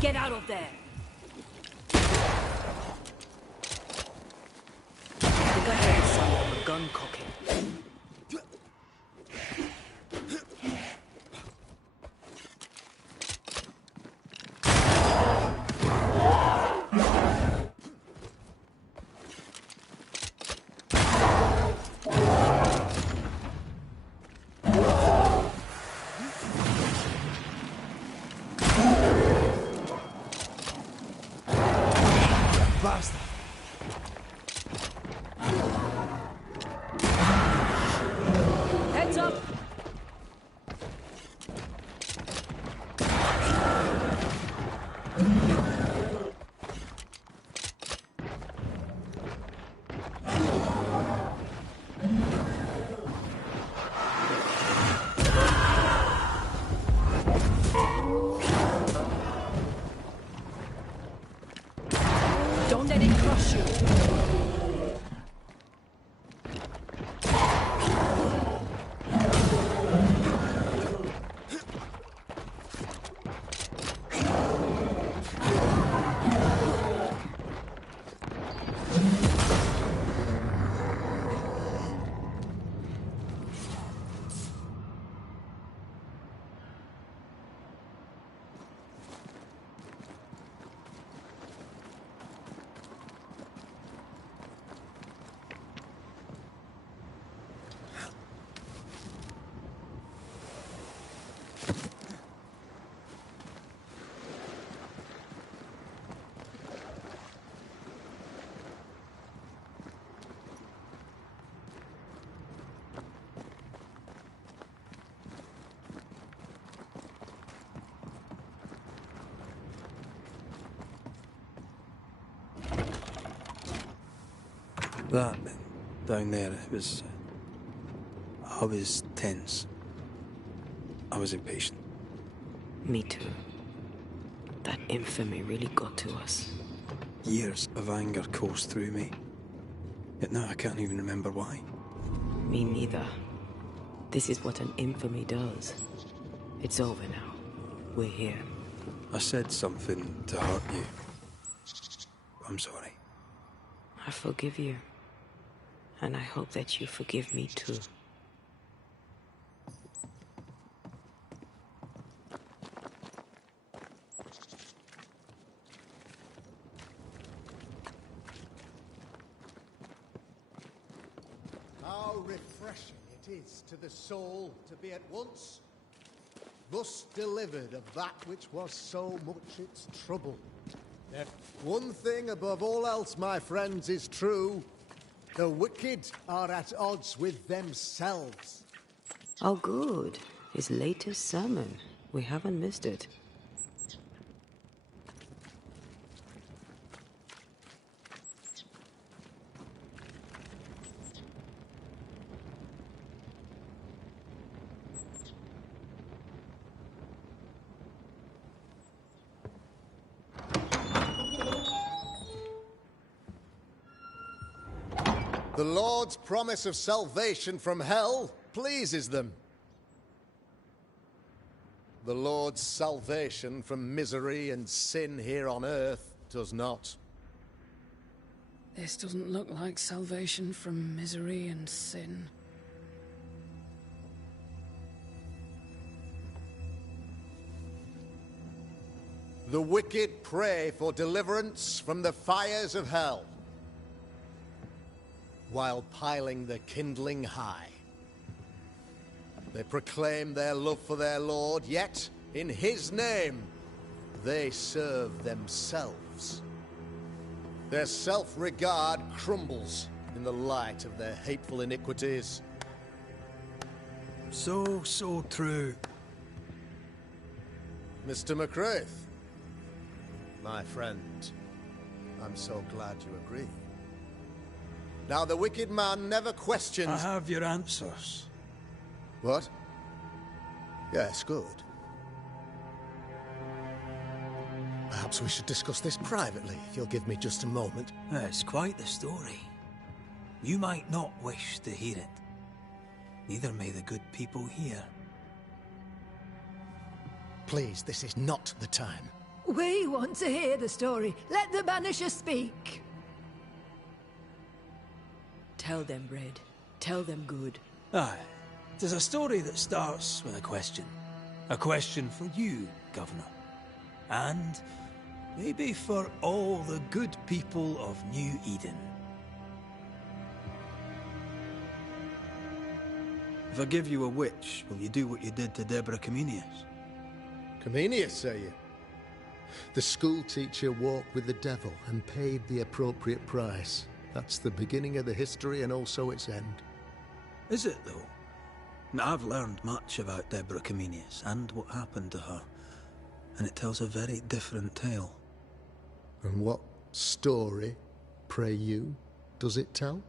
Get out of there! I think I heard the sound of a gun cocking. Heads up! Don't let it crush you! That down there, I was tense. I was impatient. Me too. That infamy really got to us. Years of anger coursed through me. Yet now I can't even remember why. Me neither. This is what an infamy does. It's over now. We're here. I said something to hurt you. I'm sorry. I forgive you. And I hope that you forgive me too. How refreshing it is to the soul to be at once thus delivered of that which was so much its trouble. If one thing above all else, my friends, is true, the wicked are at odds with themselves. Oh, good. His latest sermon. We haven't missed it. The Lord's promise of salvation from hell pleases them. The Lord's salvation from misery and sin here on earth does not. This doesn't look like salvation from misery and sin. The wicked pray for deliverance from the fires of hell, while piling the kindling high. They proclaim their love for their Lord, yet, in His name, they serve themselves. Their self-regard crumbles in the light of their hateful iniquities. So true. Mr. McCraith, my friend, I'm so glad you agree. Now, the wicked man never questions... I have your answers. What? Yes, good. Perhaps we should discuss this privately, if you'll give me just a moment. It's quite the story. You might not wish to hear it. Neither may the good people here. Please, this is not the time. We want to hear the story. Let the Banishers speak. Tell them, Red. Tell them good. Aye. It is a story that starts with a question. A question for you, Governor. And maybe for all the good people of New Eden. If I give you a witch, will you do what you did to Deborah Comenius? Comenius, say you? The school teacher walked with the devil and paid the appropriate price. That's the beginning of the history and also its end. Is it, though? Now, I've learned much about Deborah Comenius and what happened to her, and it tells a very different tale. And what story, pray you, does it tell?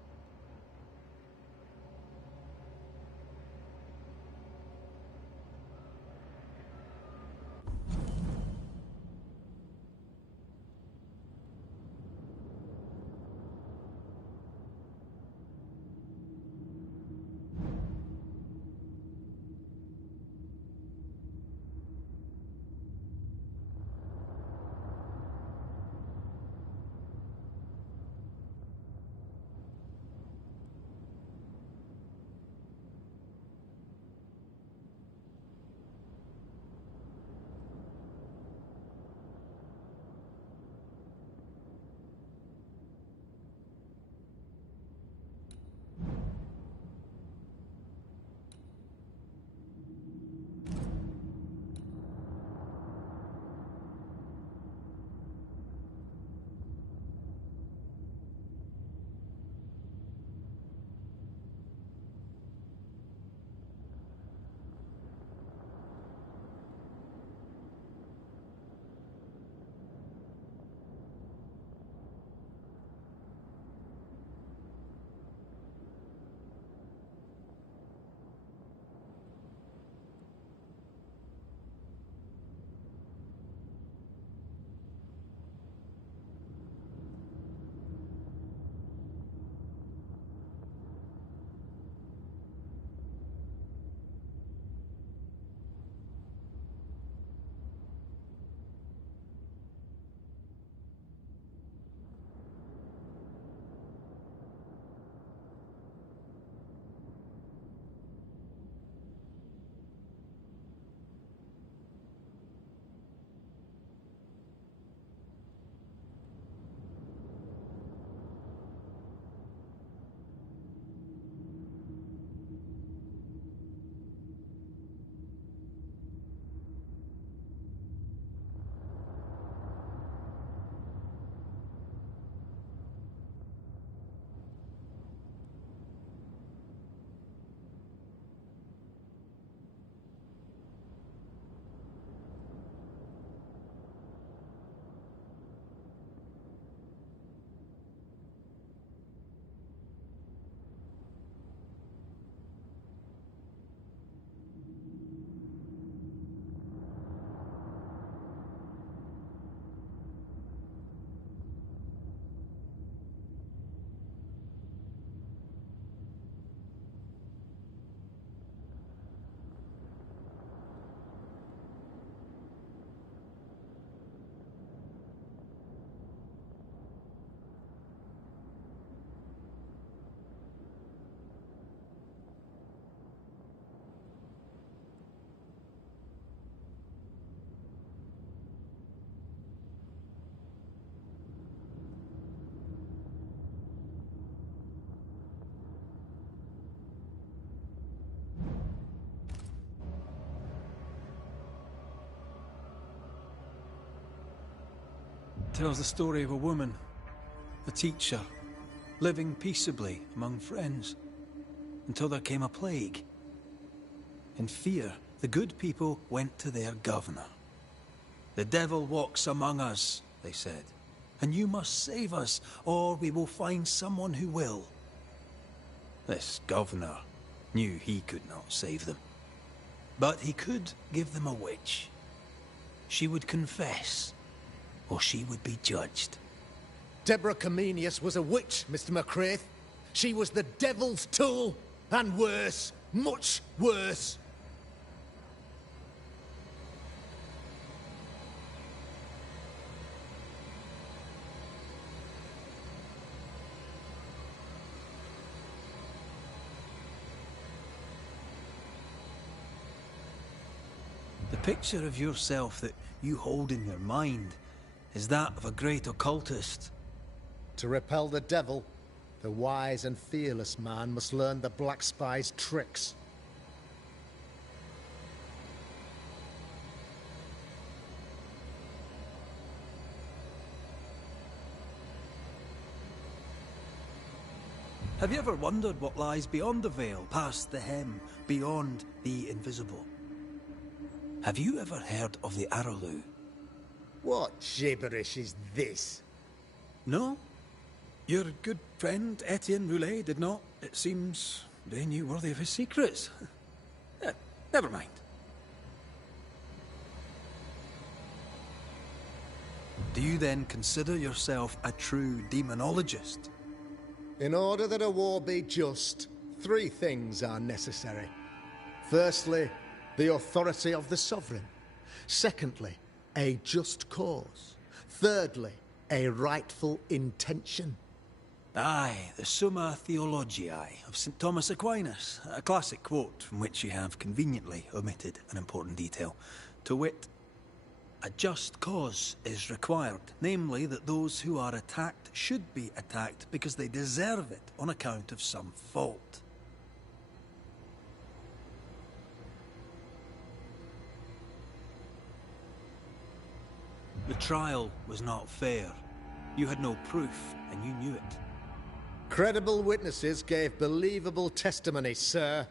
Tells the story of a woman, a teacher, living peaceably among friends, until there came a plague. In fear, the good people went to their governor. "The devil walks among us," they said, "and you must save us, or we will find someone who will." This governor knew he could not save them, but he could give them a witch. She would confess, or she would be judged. Deborah Comenius was a witch, Mr. McCraith. She was the devil's tool, and worse, much worse. The picture of yourself that you hold in your mind is that of a great occultist. To repel the devil, the wise and fearless man must learn the Black Spy's tricks. Have you ever wondered what lies beyond the veil, past the hem, beyond the invisible? Have you ever heard of the Arrowloo? What gibberish is this? No? Your good friend Etienne Roulet did not. It seems they knew worthy of his secrets. Never mind. Do you then consider yourself a true demonologist? In order that a war be just, 3 things are necessary. Firstly, the authority of the sovereign. Secondly, a just cause. Thirdly, a rightful intention. Aye, the Summa Theologiae of St. Thomas Aquinas, a classic quote from which you have conveniently omitted an important detail. To wit, a just cause is required, namely that those who are attacked should be attacked because they deserve it on account of some fault. The trial was not fair. You had no proof, and you knew it. Credible witnesses gave believable testimony, sir.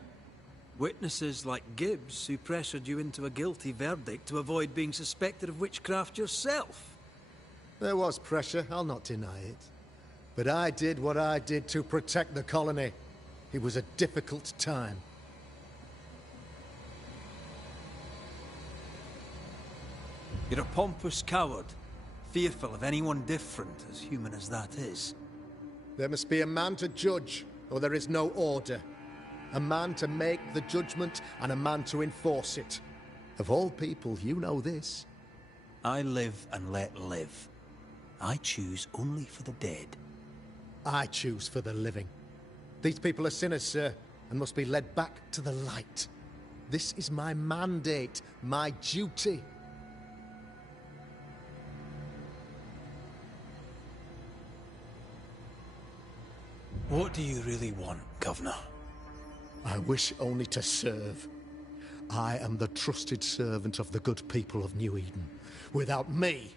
Witnesses like Gibbs, who pressured you into a guilty verdict to avoid being suspected of witchcraft yourself. There was pressure, I'll not deny it. But I did what I did to protect the colony. It was a difficult time. You're a pompous coward, fearful of anyone different, as human as that is. There must be a man to judge, or there is no order. A man to make the judgment, and a man to enforce it. Of all people, you know this. I live and let live. I choose only for the dead. I choose for the living. These people are sinners, sir, and must be led back to the light. This is my mandate, my duty. What do you really want, Governor? I wish only to serve. I am the trusted servant of the good people of New Eden. Without me,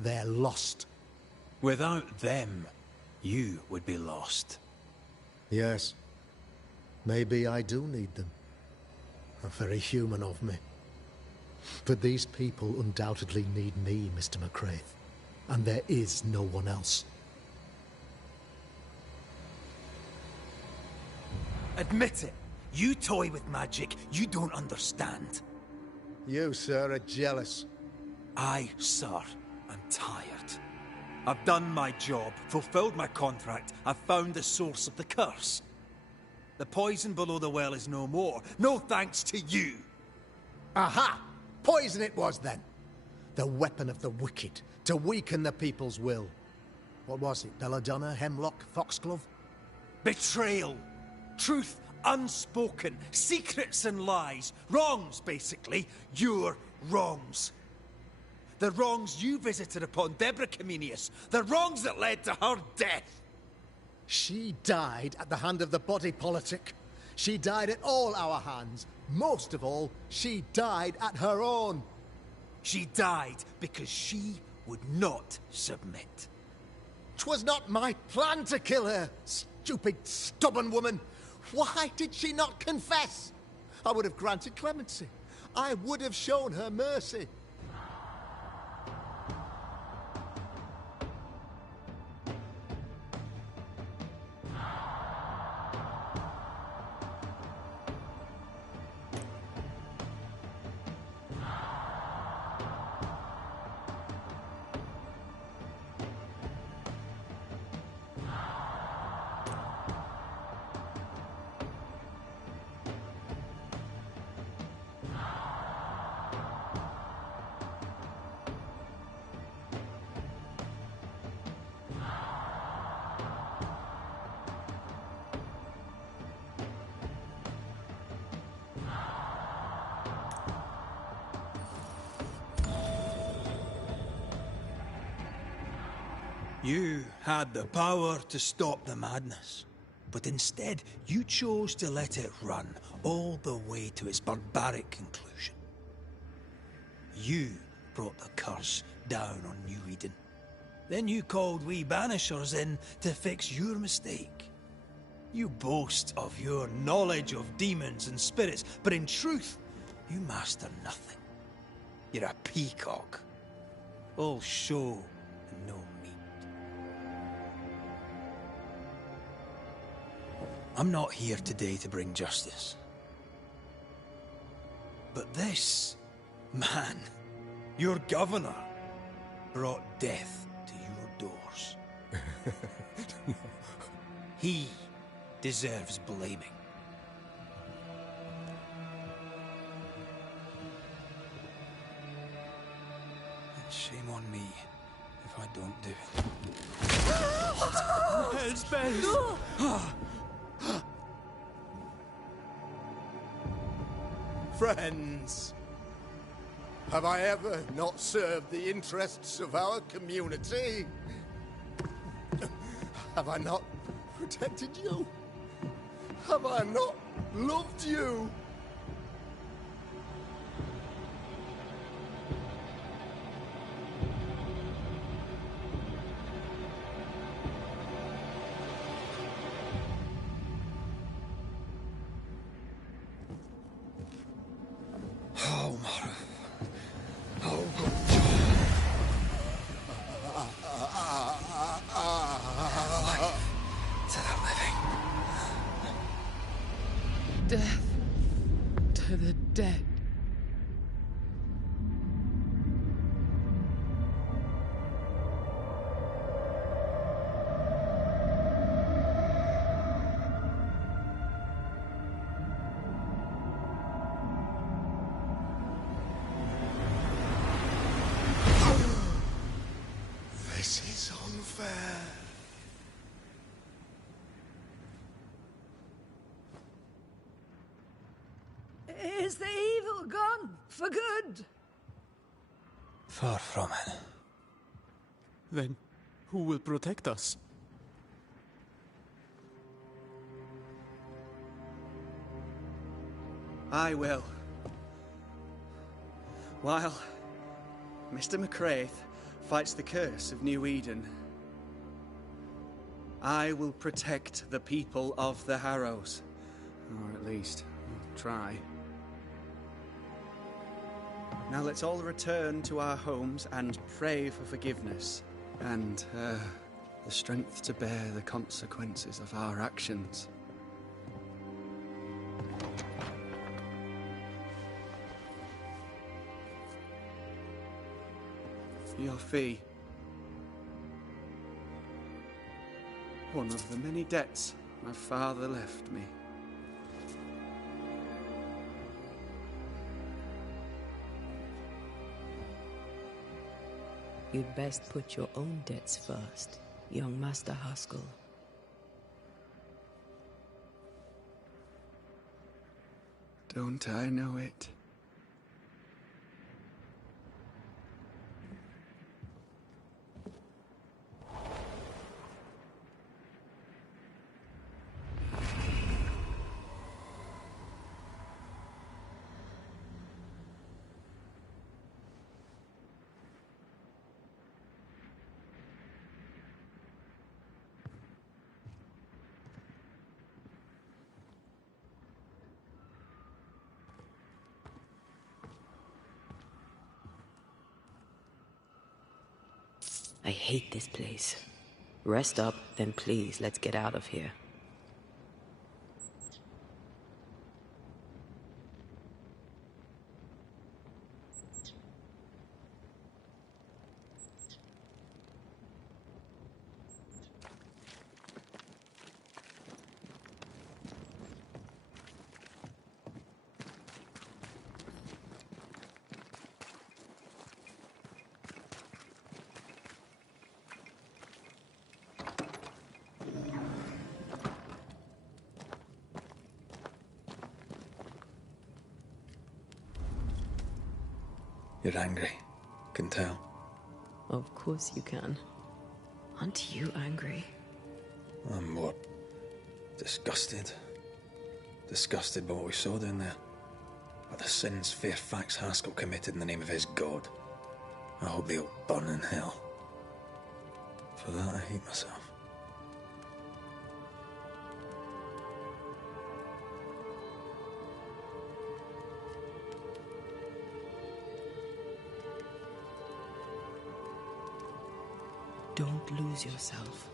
they're lost. Without them, you would be lost. Yes. Maybe I do need them. How very human of me. But these people undoubtedly need me, Mr. McCraith. And there is no one else. Admit it. You toy with magic you don't understand. You, sir, are jealous. I, sir, am tired. I've done my job, fulfilled my contract, I've found the source of the curse. The poison below the well is no more. No thanks to you. Aha! Poison it was, then. The weapon of the wicked, to weaken the people's will. What was it? Belladonna, Hemlock, Foxglove? Betrayal. Truth unspoken. Secrets and lies. Wrongs, basically. Your wrongs. The wrongs you visited upon Deborah Comenius. The wrongs that led to her death. She died at the hand of the body politic. She died at all our hands. Most of all, she died at her own. She died because she would not submit. 'Twas not my plan to kill her, stupid, stubborn woman. Why did she not confess? I would have granted clemency. I would have shown her mercy. You had the power to stop the madness, but instead you chose to let it run all the way to its barbaric conclusion. You brought the curse down on New Eden. Then you called we Banishers in to fix your mistake. You boast of your knowledge of demons and spirits, but in truth, you master nothing. You're a peacock. All show and no meat. I'm not here today to bring justice. But this man, your governor, brought death to your doors. He deserves blaming. And shame on me if I don't do it. Hell's bells! Friends, have I ever not served the interests of our community? Have I not protected you? Have I not loved you? Oh, Mara. Oh, to the living. Death to the dead. This is unfair. Is the evil gone for good? Far from it. Then, who will protect us? I will. While Mr. McCraith fights the curse of New Eden, I will protect the people of the Harrows. Or at least, try. Now let's all return to our homes and pray for forgiveness and the strength to bear the consequences of our actions. Your fee. One of the many debts my father left me. You'd best put your own debts first, young Master Haskell. Don't I know it? I hate this place. Rest up, then please, let's get out of here. You're angry. Can tell. Of course you can. Aren't you angry? I'm more disgusted. Disgusted by what we saw down there. By the sins Fairfax Haskell committed in the name of his god. I hope they'll burn in hell. For that I hate myself. Don't lose yourself.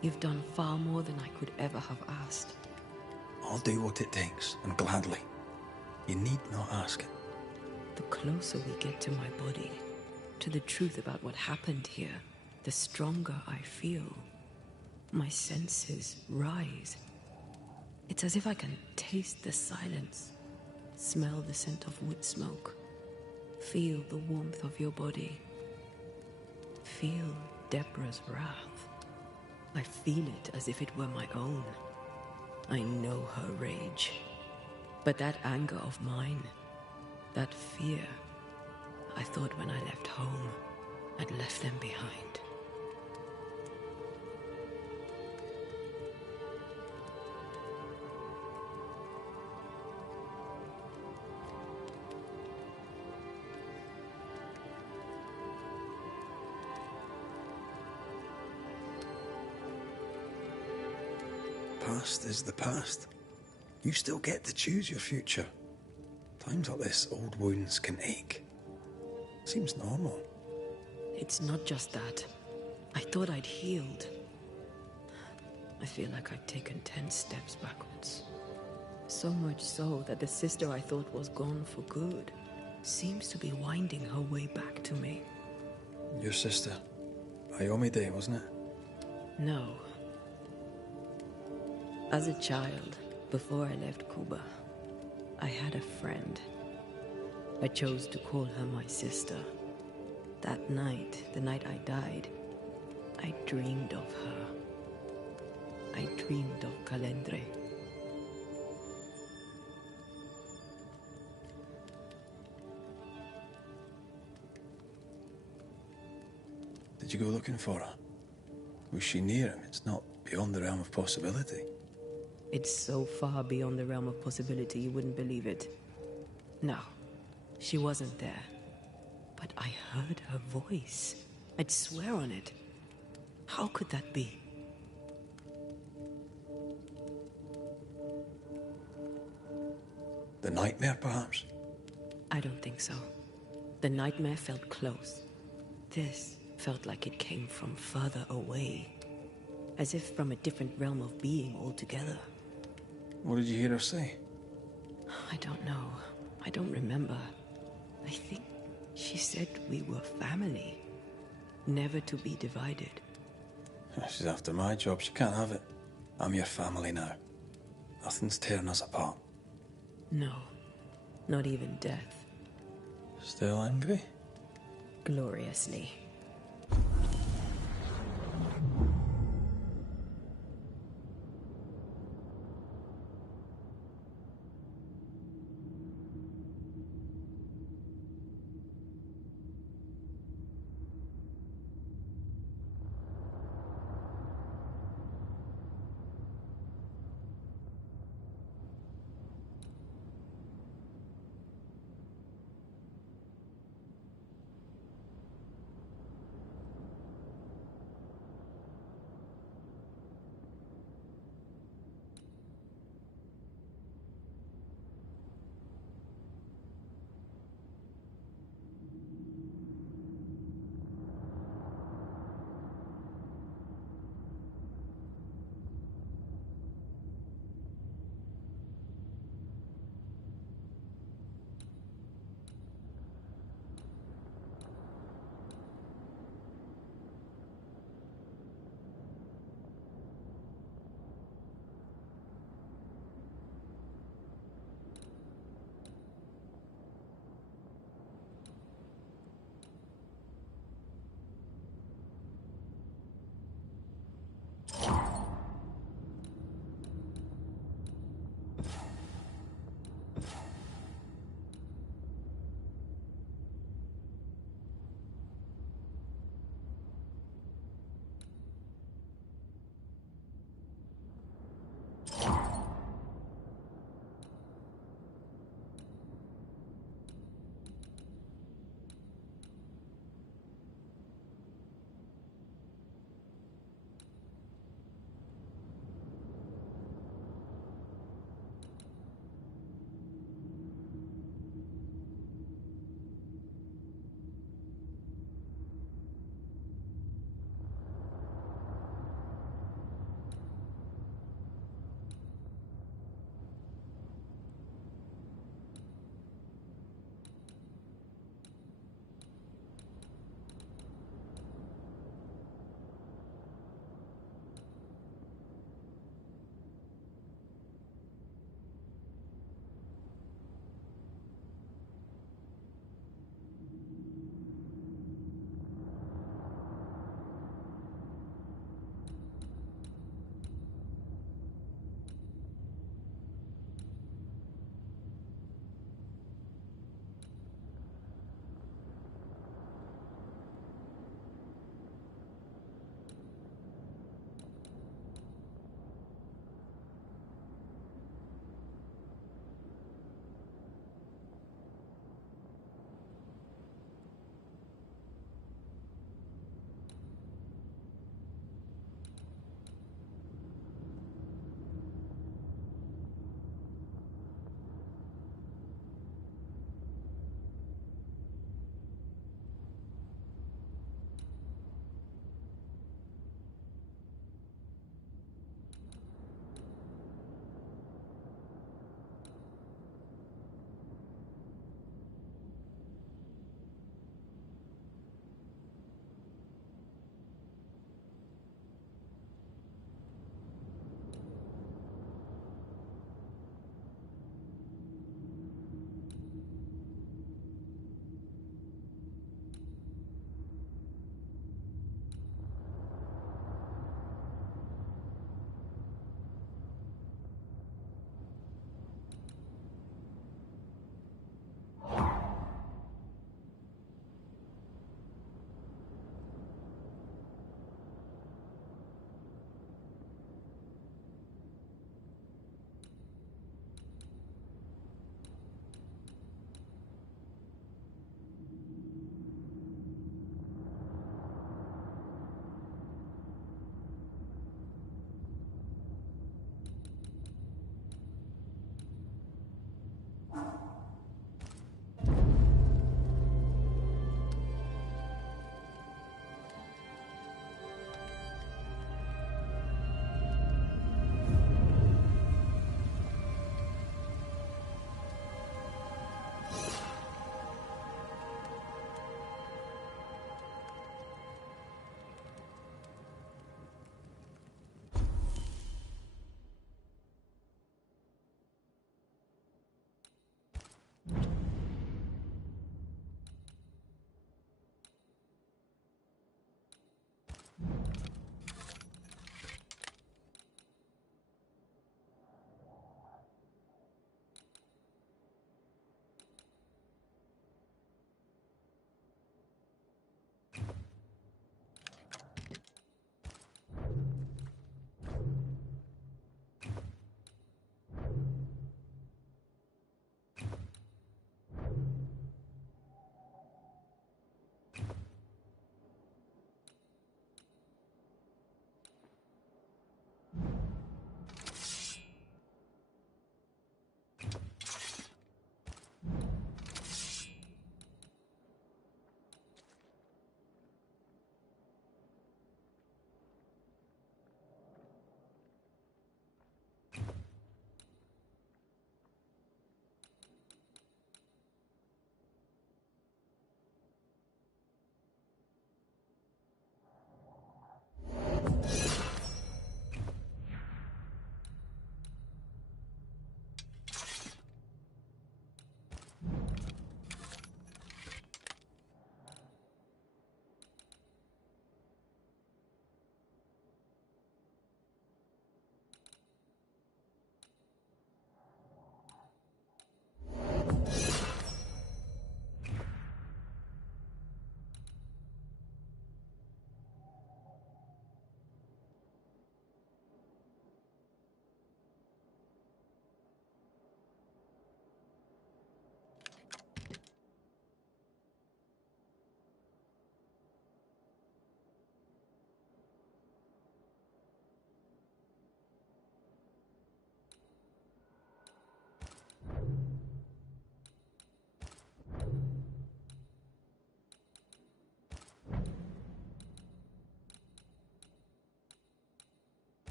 You've done far more than I could ever have asked. I'll do what it takes, and gladly. You need not ask it. The closer we get to my body, to the truth about what happened here, the stronger I feel. My senses rise. It's as if I can taste the silence, smell the scent of wood smoke, feel the warmth of your body, feel Deborah's wrath. I feel it as if it were my own. I know her rage. But that anger of mine, that fear, I thought when I left home, I'd left them behind. Past is the past. You still get to choose your future. Times like this, old wounds can ache. Seems normal. It's not just that. I thought I'd healed. I feel like I've taken 10 steps backwards. So much so that the sister I thought was gone for good seems to be winding her way back to me. Your sister. Iomide, wasn't it? No. As a child, before I left Cuba, I had a friend. I chose to call her my sister. That night, the night I died, I dreamed of her. I dreamed of Calendre. Did you go looking for her? Was she near him? It's not beyond the realm of possibility. It's so far beyond the realm of possibility you wouldn't believe it. No, she wasn't there. But I heard her voice. I'd swear on it. How could that be? The nightmare, perhaps? I don't think so. The nightmare felt close. This felt like it came from further away. As if from a different realm of being altogether. What did you hear her say? I don't know. I don't remember. I think she said we were family. Never to be divided. She's after my job. She can't have it. I'm your family now. Nothing's tearing us apart. No. Not even death. Still angry? Gloriously.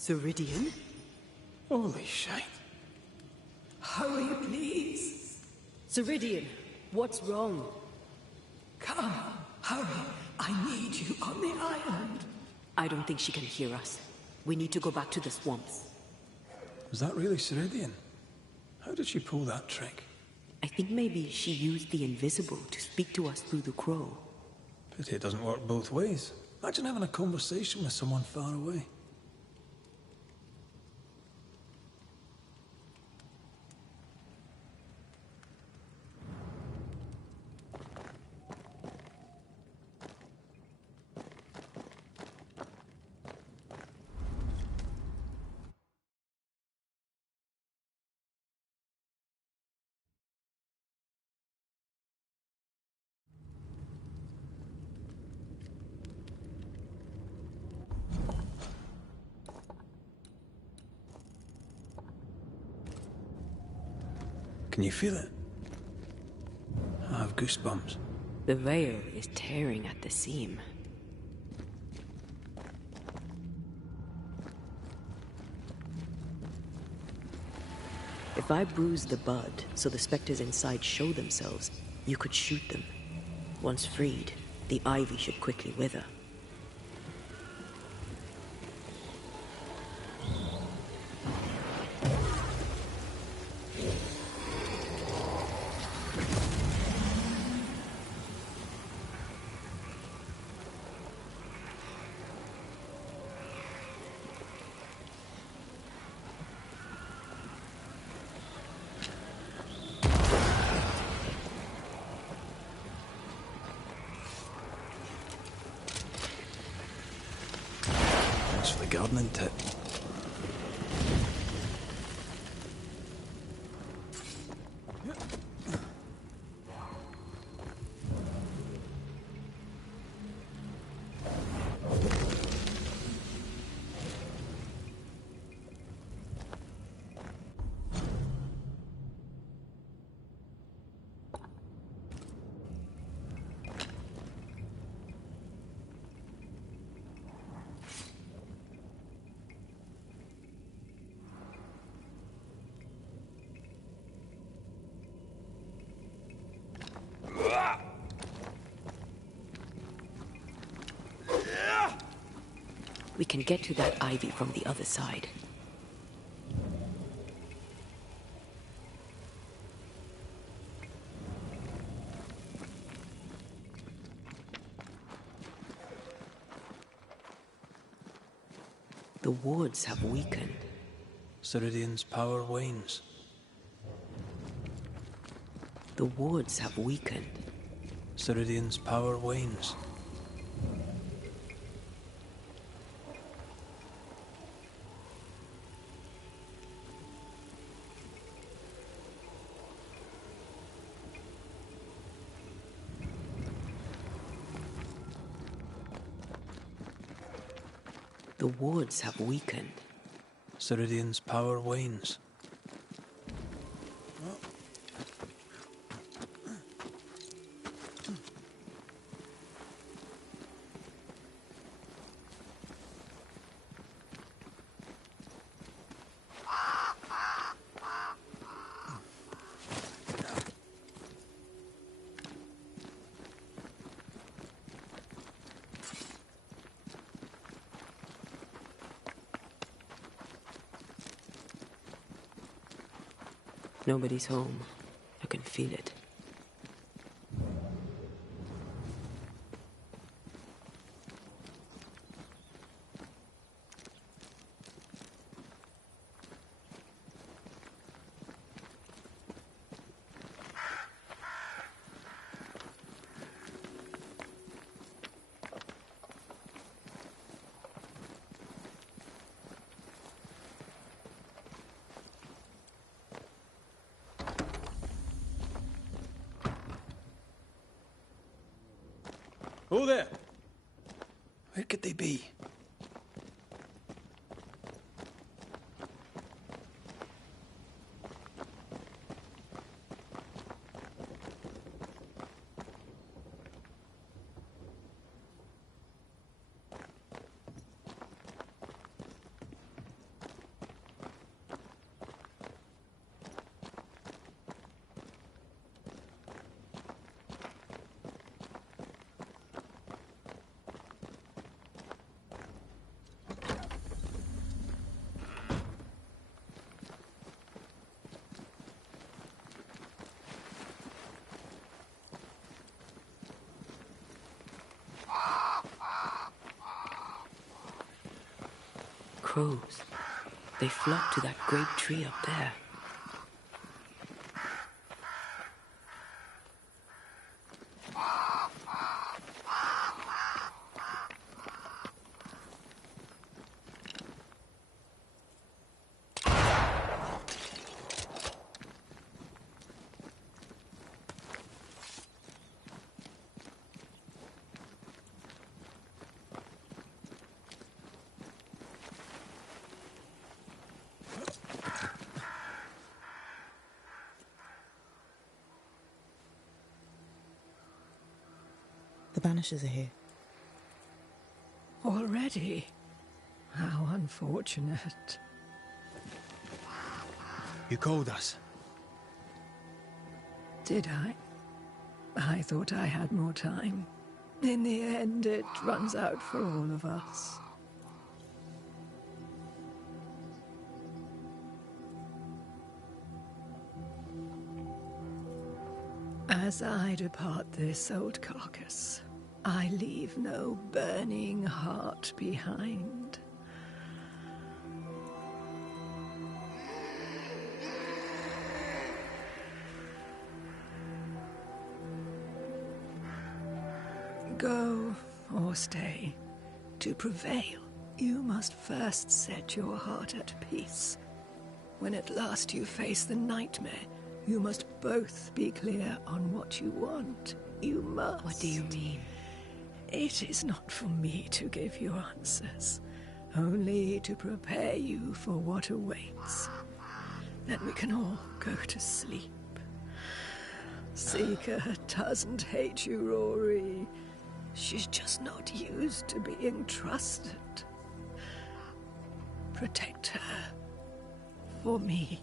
Ceridian? Holy shite. Hurry, please. Ceridian, what's wrong? Come, hurry. I need you on the island. I don't think she can hear us. We need to go back to the swamps. Was that really Ceridian? How did she pull that trick? I think maybe she used the invisible to speak to us through the crow. Pity it doesn't work both ways. Imagine having a conversation with someone far away. Can you feel it? I have goosebumps. The veil is tearing at the seam. If I bruise the bud so the specters inside show themselves, you could shoot them. Once freed, the ivy should quickly wither. Thanks for the gardening tip. We can get to that ivy from the other side. The wards have weakened. Ceridian's power wanes. The wards have weakened. Ceridian's power wanes. The wards have weakened. Ceridian's power wanes. Nobody's home. I can feel it. Oh there! Where could they be? crows. They flock to that great tree up there. The Banishers are here. Already? How unfortunate. You called us. Did I? I thought I had more time. In the end, it runs out for all of us. As I depart this old carcass, I leave no burning heart behind. Go or stay. To prevail, you must first set your heart at peace. When at last you face the nightmare, you must both be clear on what you want. You must. What do you mean? It is not for me to give you answers, only to prepare you for what awaits. Then we can all go to sleep. Seeker doesn't hate you, Rory. She's just not used to being trusted. Protect her. For me.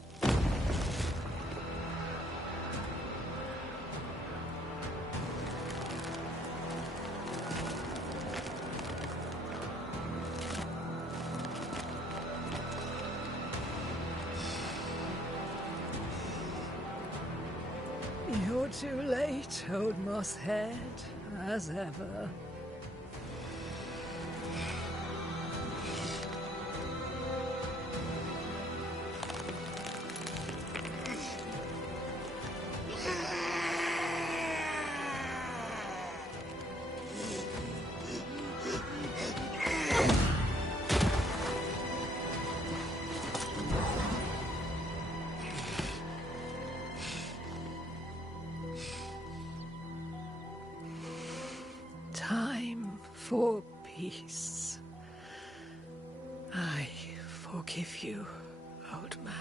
You're too late, old mosshead, as ever. Time for peace. I forgive you, old man.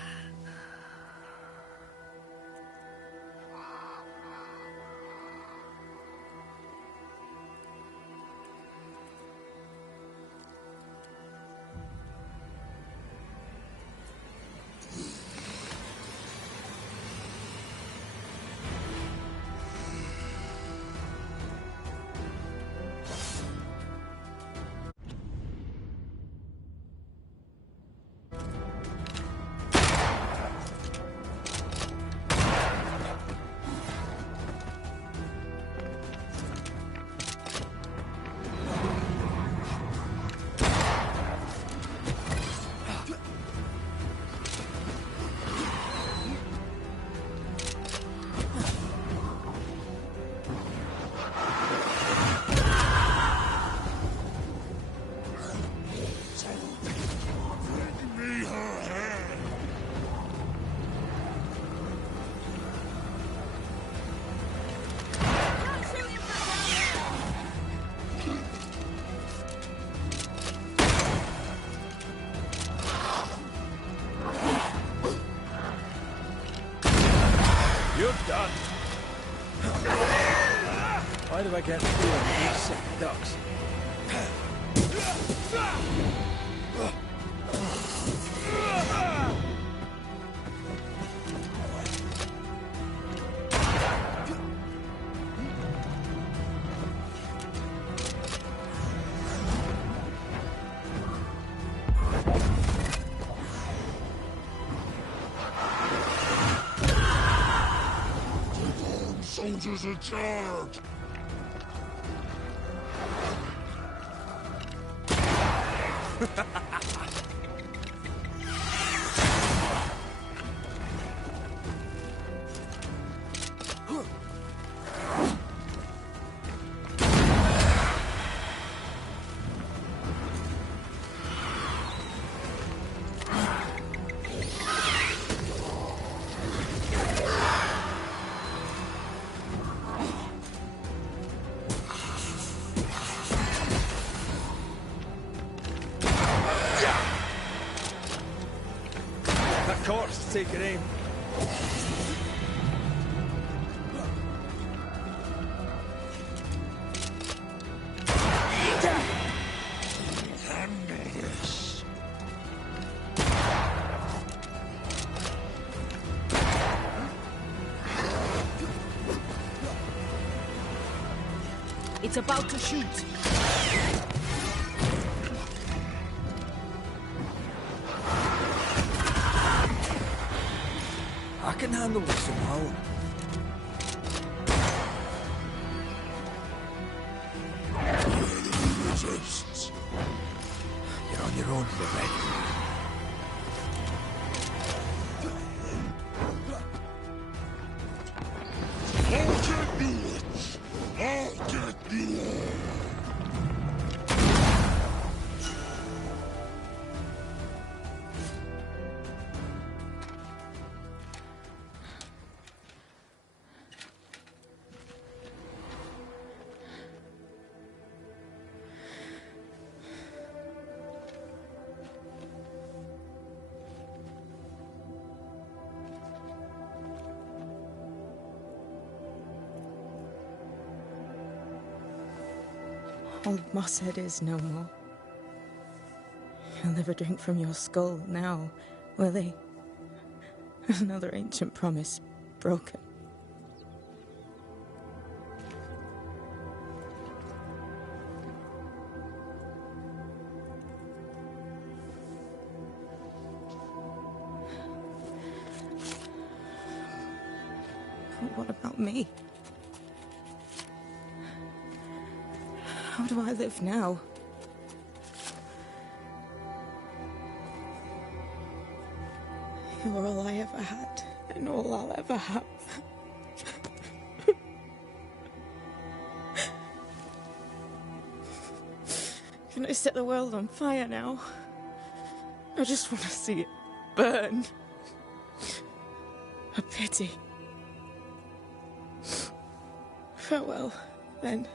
You're done. Why do I get the feeling these sick ducks? Soldiers in charge! take your aim. It's about to shoot. I can handle this somehow. Resists. You're on your own, Red. I'll get yours! I'll get yours! Old Mosshead is no more. He'll never drink from your skull now, will he? Another ancient promise broken. But what about me? How do I live now? You're all I ever had, and all I'll ever have. Can I set the world on fire now? I just want to see it burn. A pity. Farewell, then.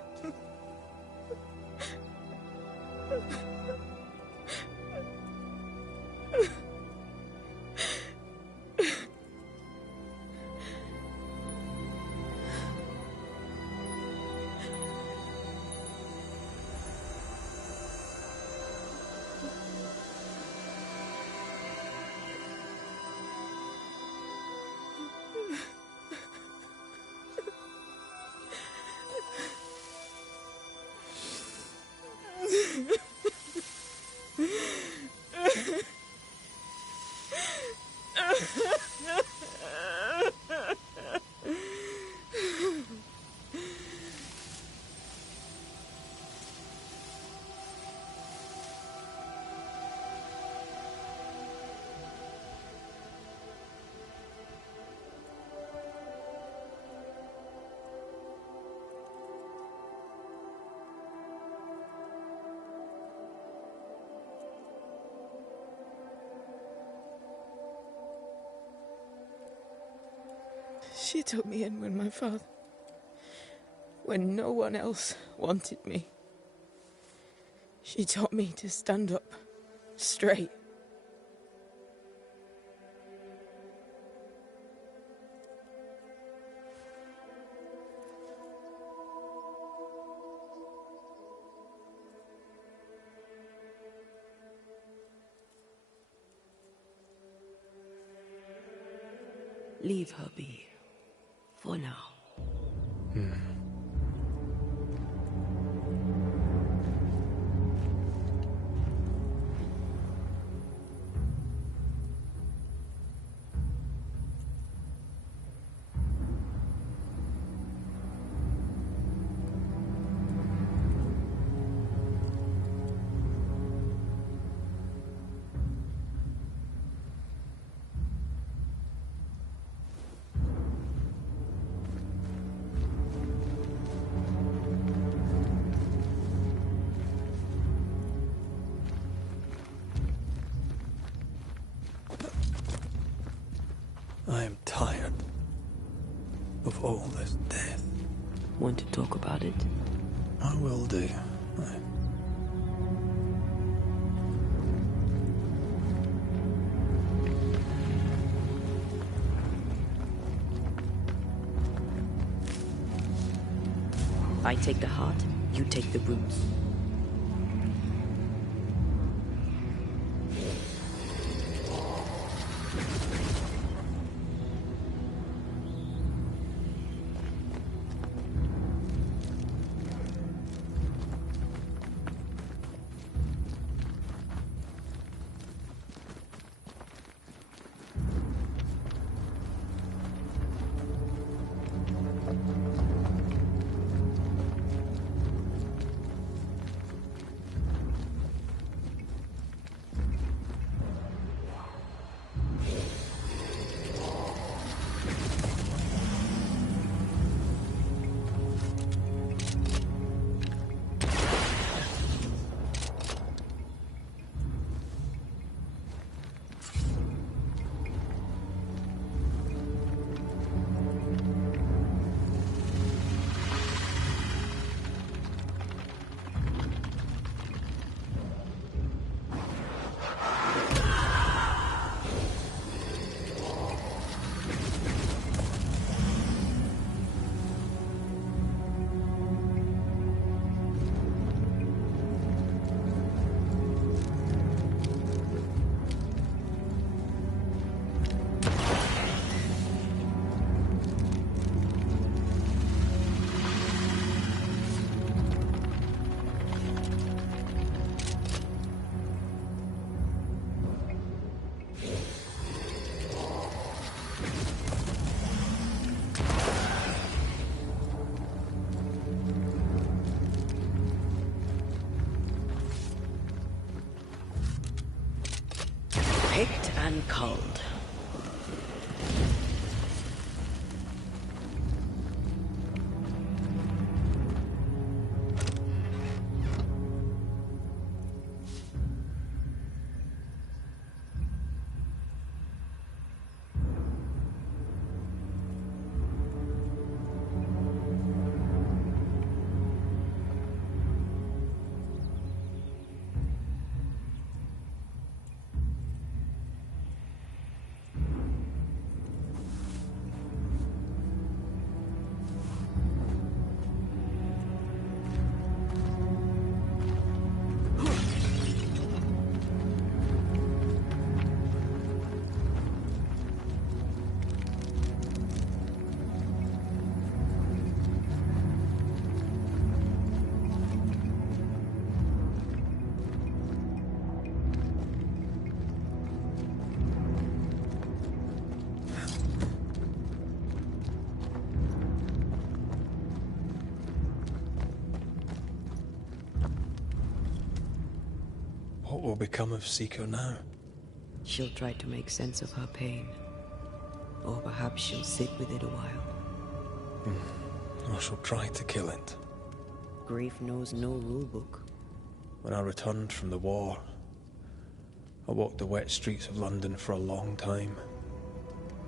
She took me in when no one else wanted me. She taught me to stand up straight. Leave her be. For now. I am tired of all this death. Want to talk about it? I will do. I take the heart, you take the roots. Picked and culled. What will become of Seeker now? She'll try to make sense of her pain. Or perhaps she'll sit with it a while. Or she'll try to kill it. Grief knows no rulebook. When I returned from the war, I walked the wet streets of London for a long time.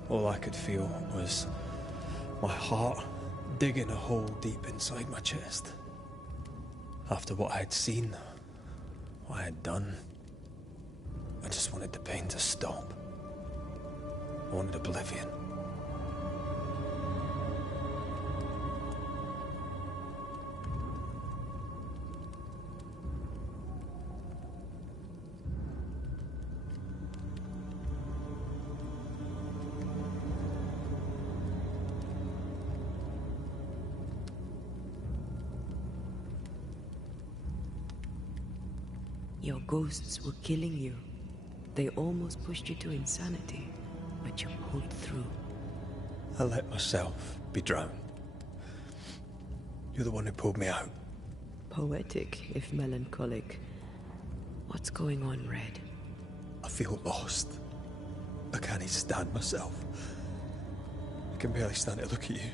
All I could feel was my heart digging a hole deep inside my chest. After what I had seen, what I had done, I just wanted the pain to stop. I wanted oblivion. Your ghosts were killing you. They almost pushed you to insanity, but you pulled through. I let myself be drowned. You're the one who pulled me out. Poetic, if melancholic. What's going on, Red? I feel lost. I can't even stand myself. I can barely stand to look at you.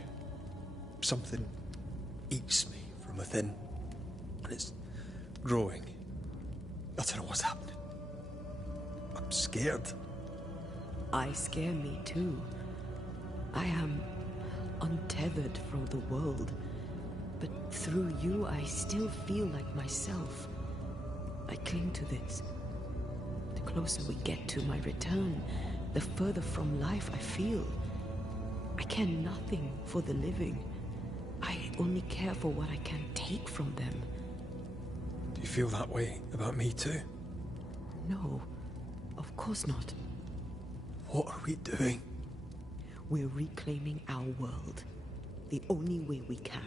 Something eats me from within, and it's growing. I don't know what's happening. I'm scared. I scare me too. I am untethered from the world, but through you I still feel like myself. I cling to this. The closer we get to my return, the further from life I feel. I care nothing for the living. I only care for what I can take from them. Do you feel that way about me too? No, of course not. What are we doing? We're reclaiming our world. The only way we can.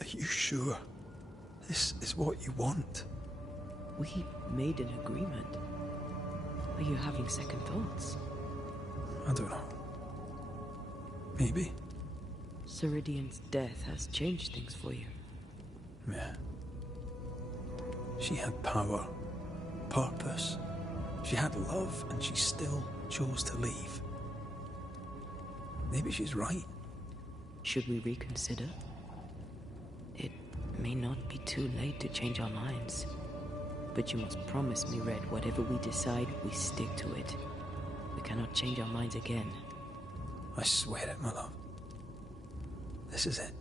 Are you sure? This is what you want? We made an agreement. Are you having second thoughts? I don't know. Maybe. Ceridian's death has changed things for you. Yeah. She had power, purpose. She had love, and she still chose to leave. Maybe she's right. Should we reconsider? It may not be too late to change our minds. But you must promise me, Red, whatever we decide, we stick to it. We cannot change our minds again. I swear it, my love. This is it.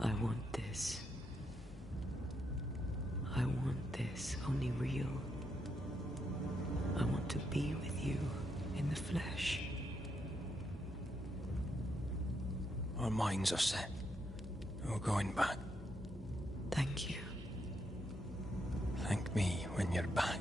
I want this. I want this, only real. I want to be with you in the flesh. Our minds are set. No going back. Thank you. Thank me when you're back.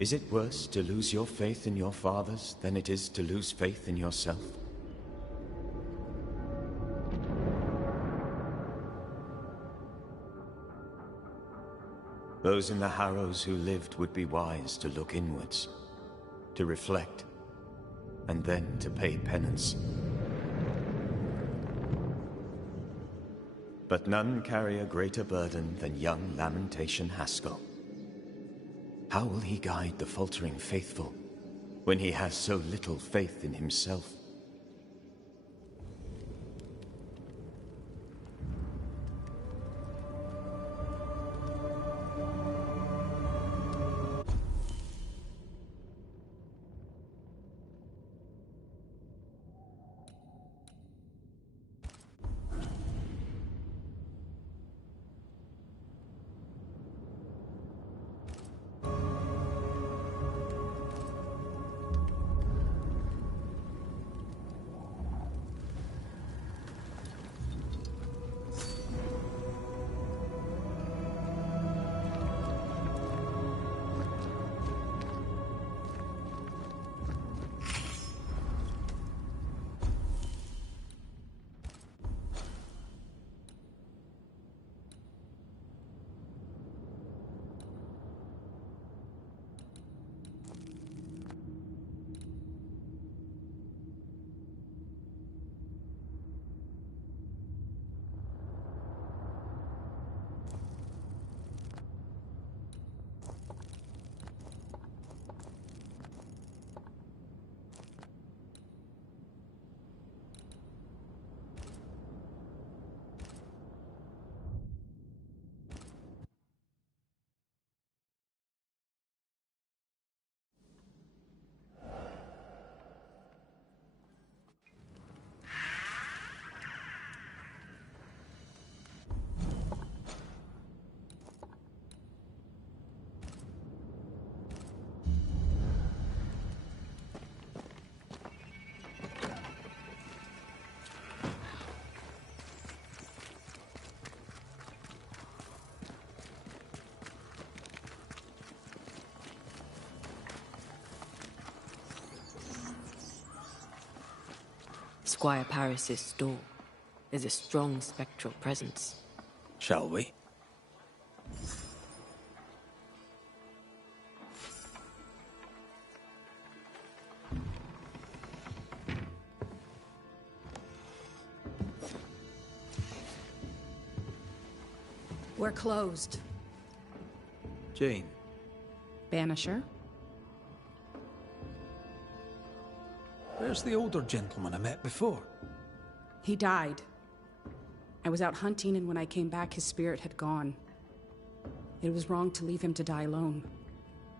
Is it worse to lose your faith in your fathers than it is to lose faith in yourself? Those in the Harrows who lived would be wise to look inwards, to reflect, and then to pay penance. But none carry a greater burden than young Lamentation Haskell. How will he guide the faltering faithful when he has so little faith in himself? Squire Paris's store. There's a strong spectral presence. Shall we? We're closed. Jane. Banisher? Where's the older gentleman I met before? He died. I was out hunting, and when I came back, his spirit had gone. It was wrong to leave him to die alone.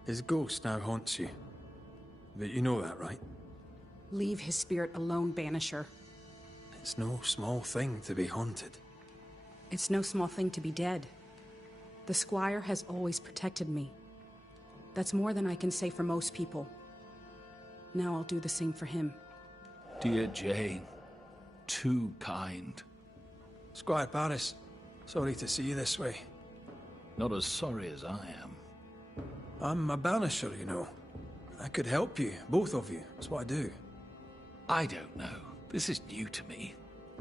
His ghost now haunts you. But you know that, right? Leave his spirit alone, Banisher. It's no small thing to be haunted. It's no small thing to be dead. The Squire has always protected me. That's more than I can say for most people. Now I'll do the same for him. Dear Jane, too kind. Squire Paris, sorry to see you this way. Not as sorry as I am. I'm a banisher, you know. I could help you, both of you. That's what I do. I don't know. This is new to me.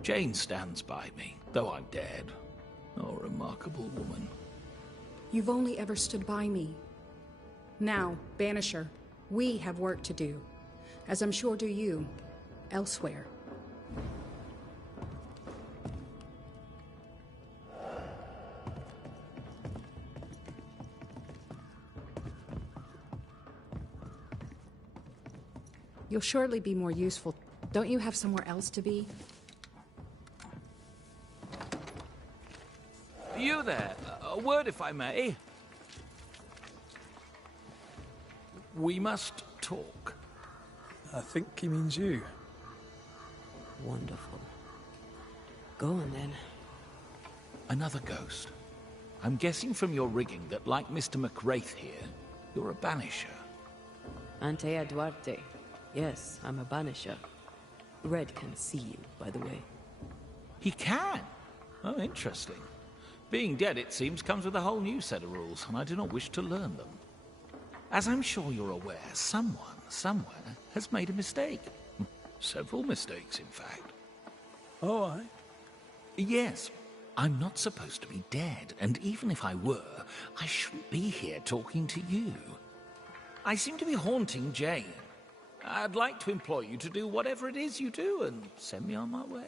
Jane stands by me, though I'm dead. Oh, remarkable woman. You've only ever stood by me. Now, Banisher, we have work to do, as I'm sure do you, elsewhere. You'll surely be more useful. Don't you have somewhere else to be? You there? A word, if I may. We must talk. I think he means you. Wonderful. Go on, then. Another ghost. I'm guessing from your rigging that, like Mr. McWraith here, you're a banisher. Antea Duarte. Yes, I'm a banisher. Red can see you, by the way. He can? Oh, interesting. Being dead, it seems, comes with a whole new set of rules, and I do not wish to learn them. As I'm sure you're aware, someone, somewhere, has made a mistake. Several mistakes, in fact. Oh, aye? Yes. I'm not supposed to be dead, and even if I were, I shouldn't be here talking to you. I seem to be haunting Jane. I'd like to implore you to do whatever it is you do and send me on my way.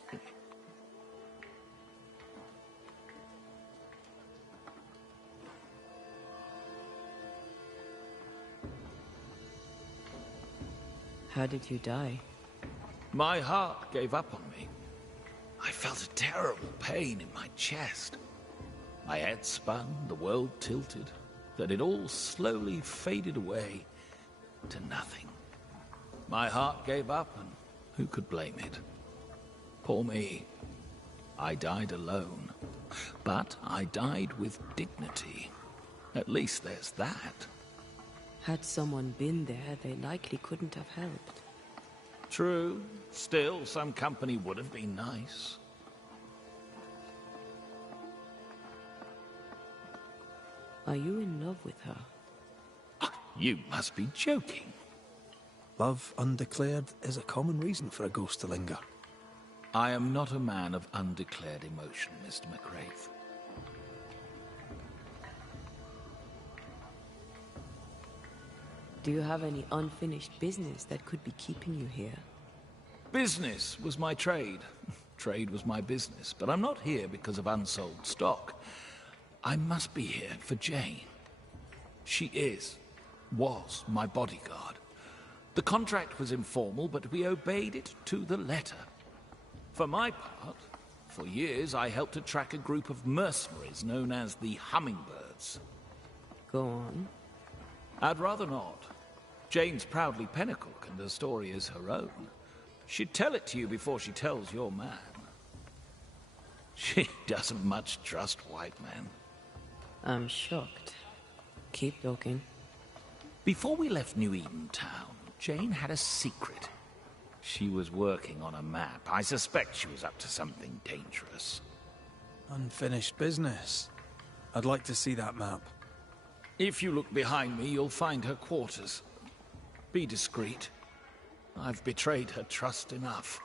How did you die? My heart gave up on me. I felt a terrible pain in my chest. My head spun, the world tilted, then it all slowly faded away to nothing. My heart gave up, and who could blame it? Poor me. I died alone. But I died with dignity. At least there's that. Had someone been there, they likely couldn't have helped. True. Still, some company would have been nice. Are you in love with her? You must be joking. Love undeclared is a common reason for a ghost to linger. I am not a man of undeclared emotion, Mr. McWraith. Do you have any unfinished business that could be keeping you here? Business was my trade. Trade was my business. But I'm not here because of unsold stock. I must be here for Jane. She was my bodyguard. The contract was informal, but we obeyed it to the letter. For my part, for years I helped to track a group of mercenaries known as the Hummingbirds. Go on. I'd rather not. Jane's proudly Pennycook, and her story is her own. She'd tell it to you before she tells your man. She doesn't much trust white men. I'm shocked. Keep talking. Before we left New Eden Town, Jane had a secret. She was working on a map. I suspect she was up to something dangerous. Unfinished business. I'd like to see that map. If you look behind me, you'll find her quarters. Be discreet. I've betrayed her trust enough.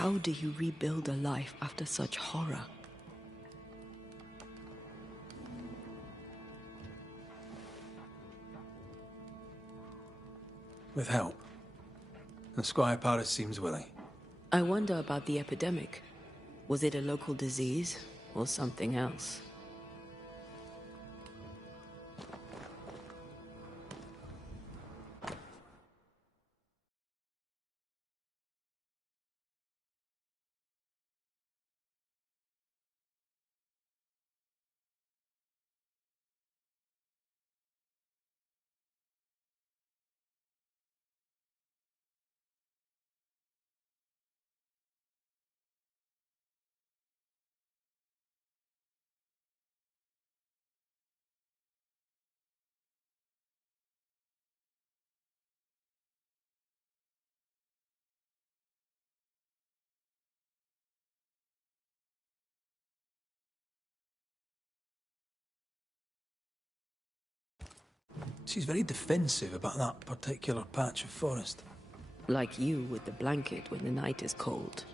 How do you rebuild a life after such horror? With help. And Squire Paris seems willing. I wonder about the epidemic. Was it a local disease or something else? She's very defensive about that particular patch of forest. Like you with the blanket when the night is cold.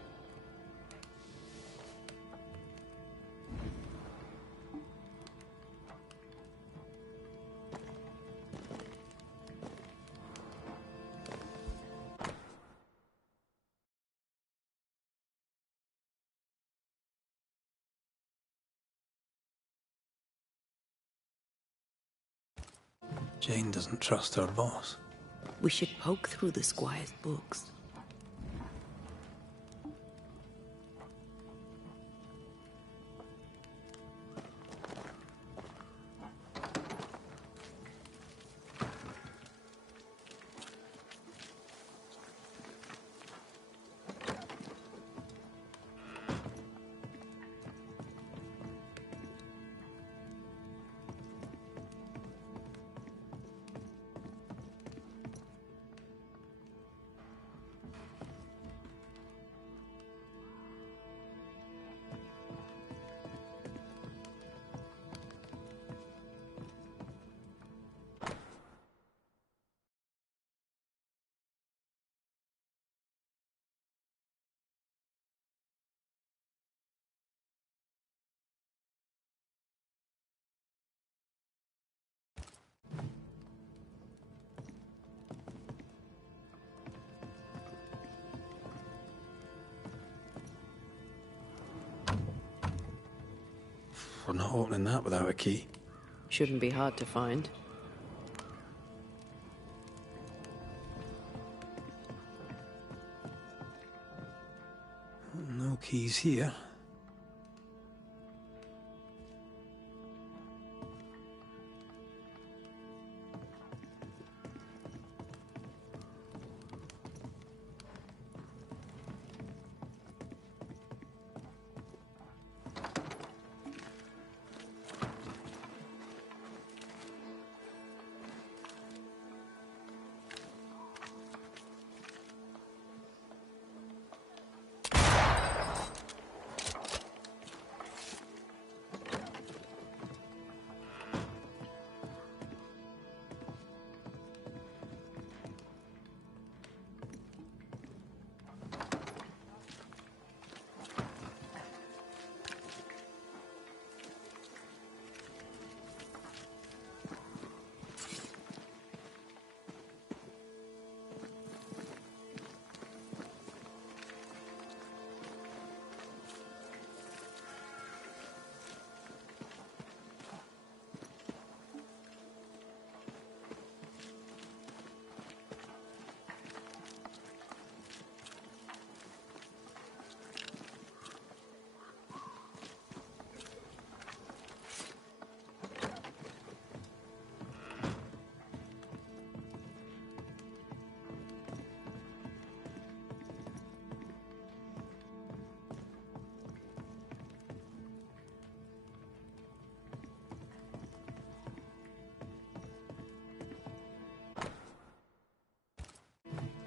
Jane doesn't trust her boss. We should poke through the Squire's books. We're not opening that without a key. Shouldn't be hard to find. No keys here.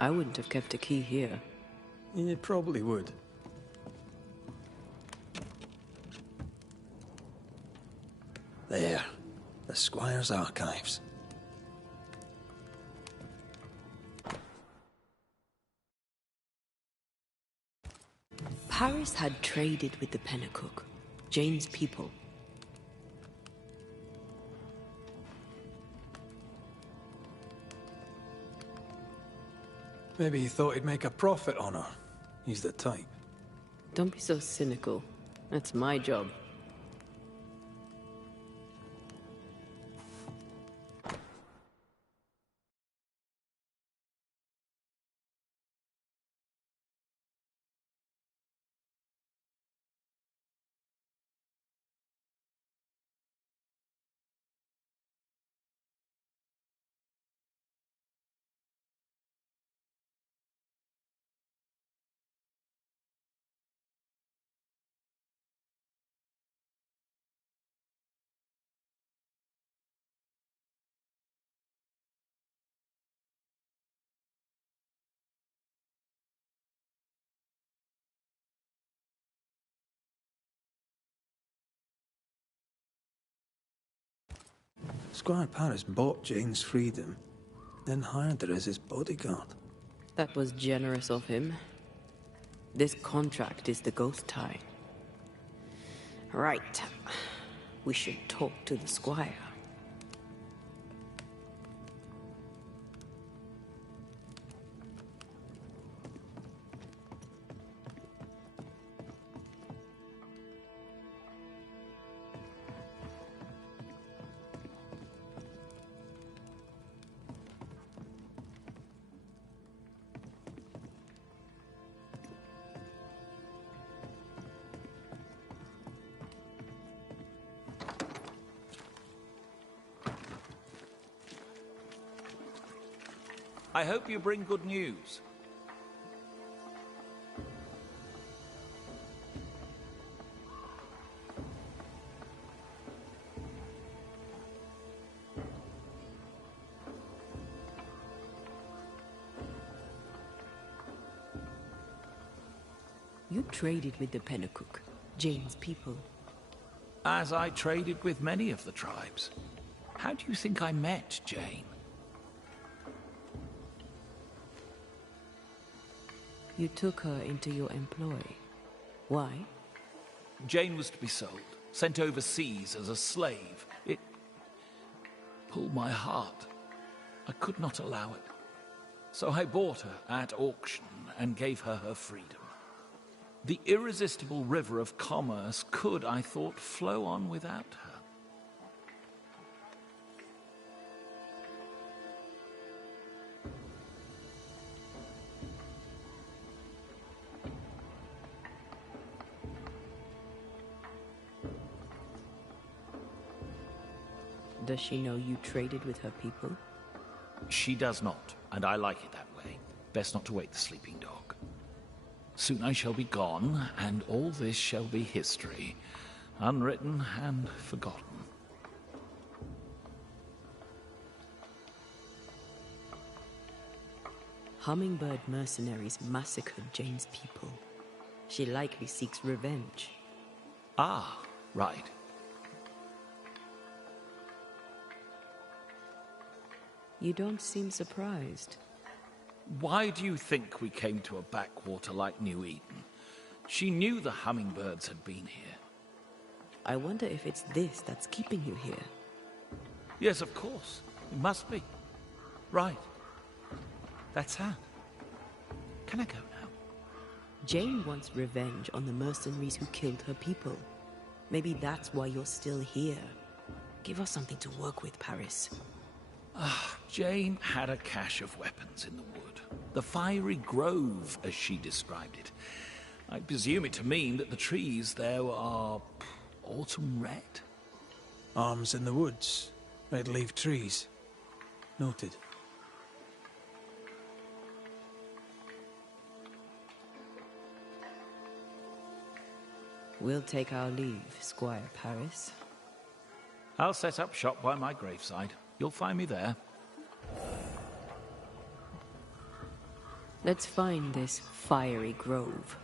I wouldn't have kept a key here. You probably would. There. The Squire's archives. Paris had traded with the Pennacook, Jane's people. Maybe he thought he'd make a profit on her. He's the type. Don't be so cynical. That's my job. Squire Paris bought Jane's freedom, then hired her as his bodyguard. That was generous of him. This contract is the ghost tie. Right. We should talk to the squire. I hope you bring good news. You traded with the Pennacook, Jane's people. As I traded with many of the tribes. How do you think I met Jane? You took her into your employ. Why? Jane was to be sold, sent overseas as a slave. It pulled my heart. I could not allow it. So I bought her at auction and gave her her freedom. The irresistible river of commerce could, I thought, flow on without her. Does she know you traded with her people? She does not, and I like it that way. Best not to wake the sleeping dog. Soon I shall be gone, and all this shall be history, unwritten and forgotten. Hummingbird mercenaries massacred Jane's people. She likely seeks revenge. Ah, right. You don't seem surprised. Why do you think we came to a backwater like New Eden? She knew the hummingbirds had been here. I wonder if it's this that's keeping you here. Yes, of course. It must be. Right. That's sad. Can I go now? Jane wants revenge on the mercenaries who killed her people. Maybe that's why you're still here. Give us something to work with, Paris. Jane had a cache of weapons in the wood. The fiery grove, as she described it. I presume it to mean that the trees there are autumn red. Arms in the woods, red leaf trees. Noted. We'll take our leave, Squire Paris. I'll set up shop by my graveside. You'll find me there. Let's find this fiery grove.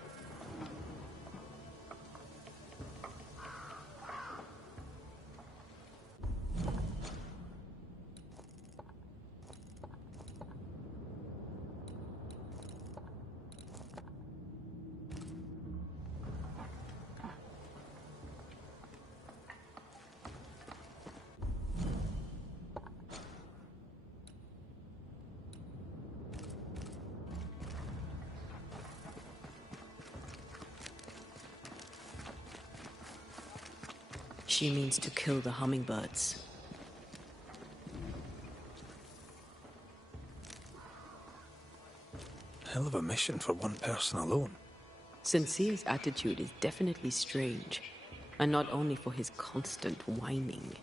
She means to kill the hummingbirds. Hell of a mission for one person alone. Sincere's attitude is definitely strange, and not only for his constant whining.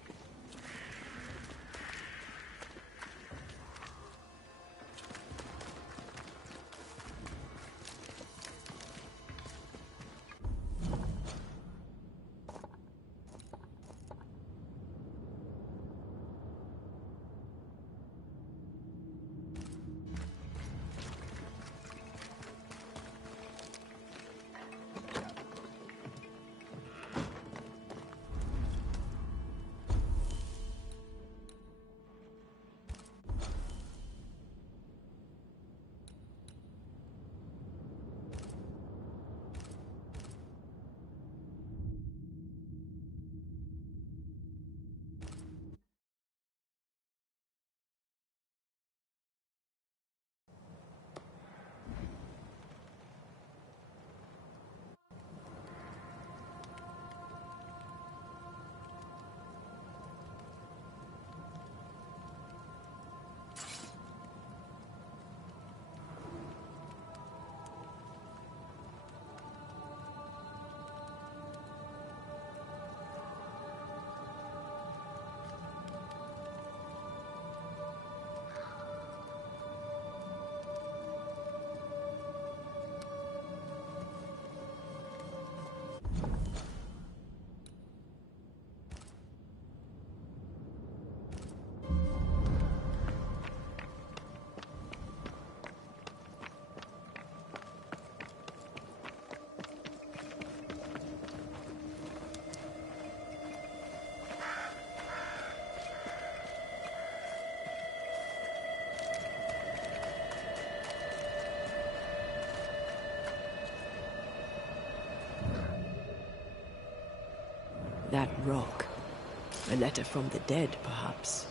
That rock. A letter from the dead, perhaps.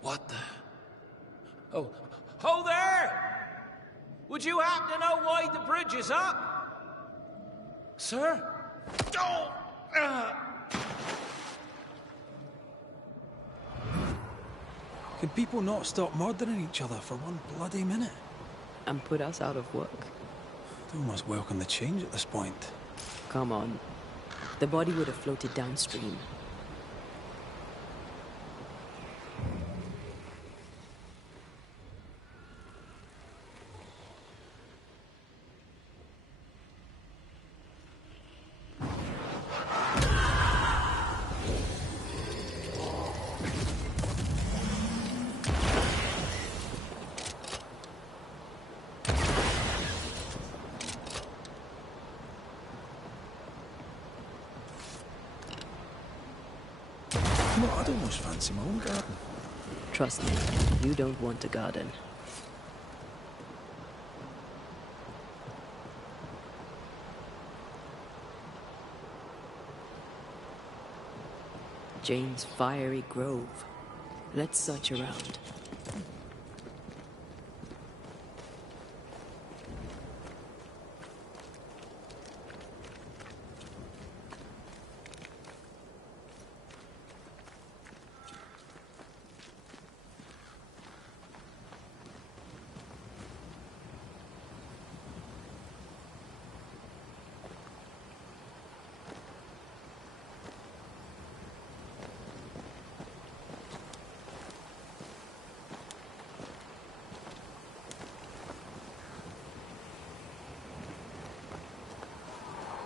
What the? Oh, ho there! Would you happen to know why the bridge is up? Sir? Oh! Can people not stop murdering each other for one bloody minute? And put us out of work. They almost welcome the change at this point. Come on. The body would have floated downstream. No, I'd almost fancy my own garden. Trust me, you don't want a garden. Jane's fiery grove. Let's search around.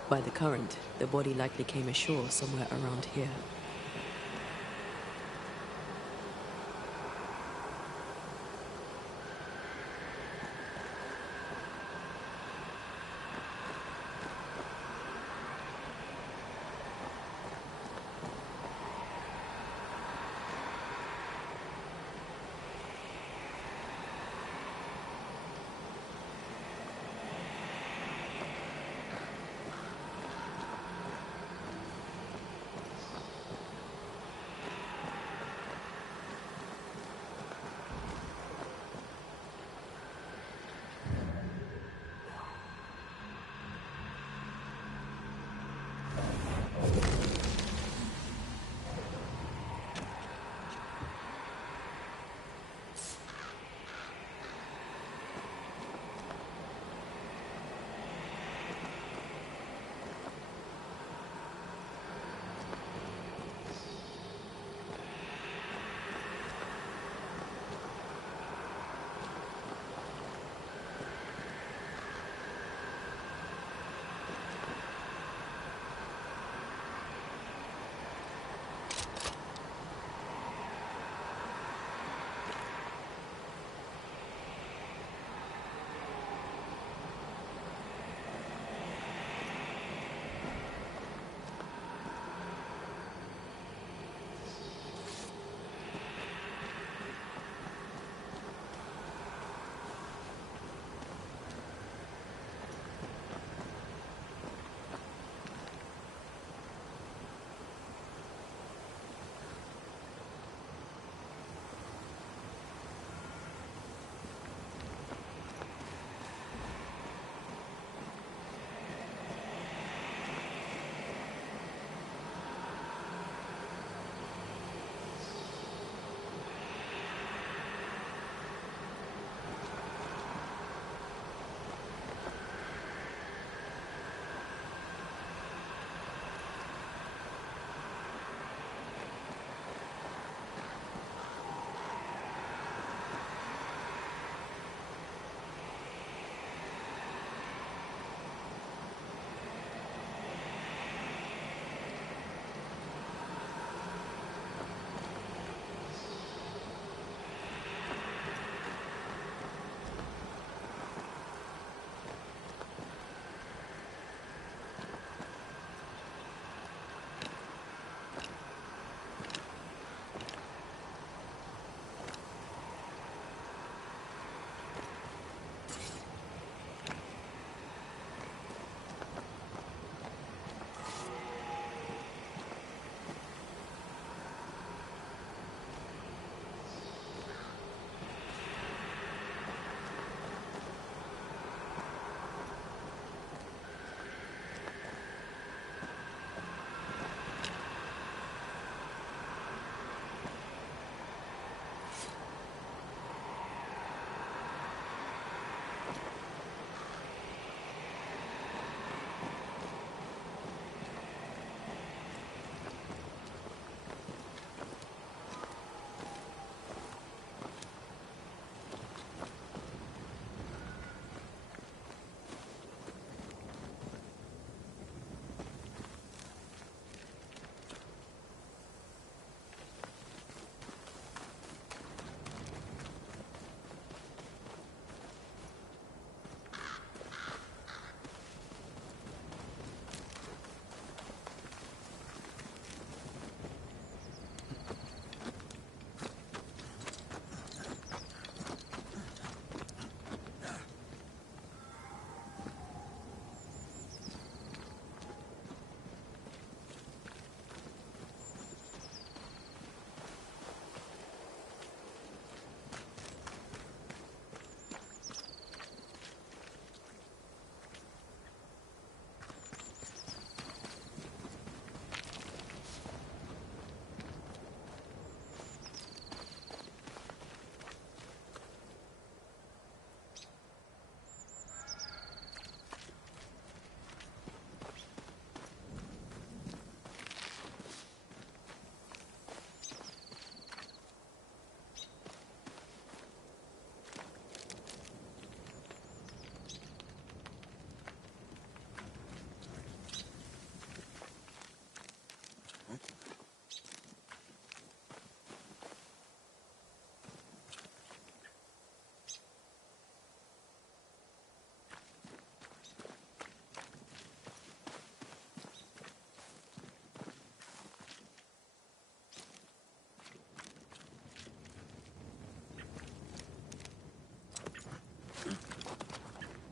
By the current, the body likely came ashore somewhere around here.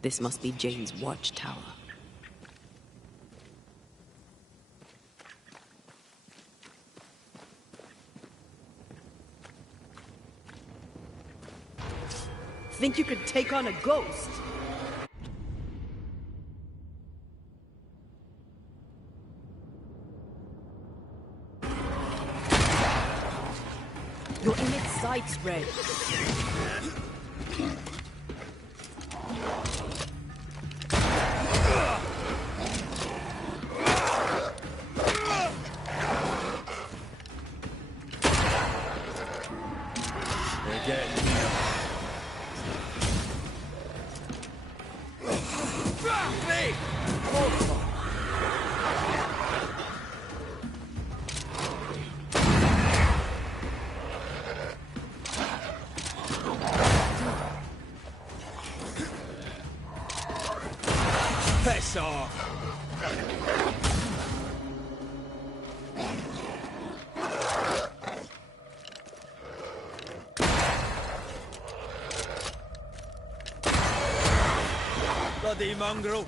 This must be Jane's watchtower. Think you could take on a ghost? You're in its sights, Red. They're getting near. Me! Piss off! Bloody mongrel!